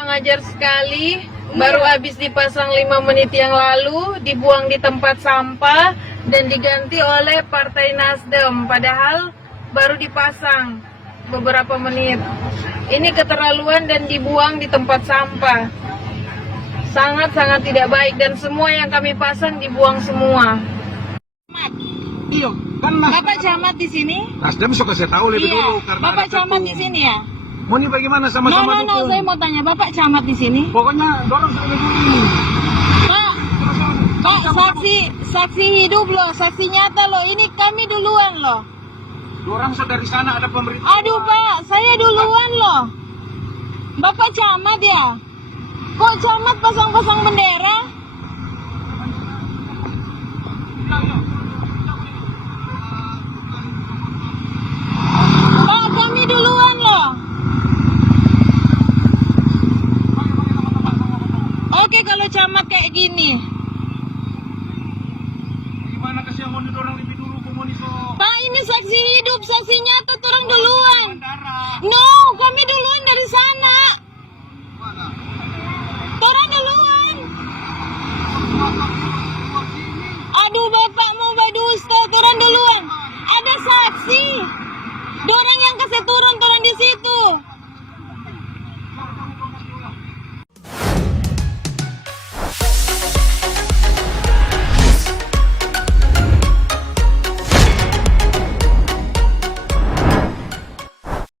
Kurang ajar sekali. Baru habis dipasang 5 menit yang lalu, dibuang di tempat sampah dan diganti oleh Partai Nasdem. Padahal baru dipasang beberapa menit. Ini keterlaluan dan dibuang di tempat sampah. Sangat-sangat tidak baik dan semua yang kami pasang dibuang semua. Iya, kan Mas. Bapak camat di sini? Nasdem suka saya tahu lebih dulu karena Bapak ada camat ketum. di sini ya? Mau nih bagaimana sama-sama No, saya mau tanya, Bapak camat di sini? Pokoknya dorong saya dulu. Pak, saksi hidup loh, saksi nyata loh. Ini kami duluan loh. Dorong dari sana ada pemerintah. Aduh Pak, saya duluan loh. Bapak camat ya? Kok camat pasang-pasang bendera? Pak, kami duluan loh. Oke kalau camat kayak gini. Gimana kasih yang mau didorong lebih dulu komuniso? Pak, ini saksi hidup, saksi nyata orang duluan. Bandara. No, kami duluan dari sana.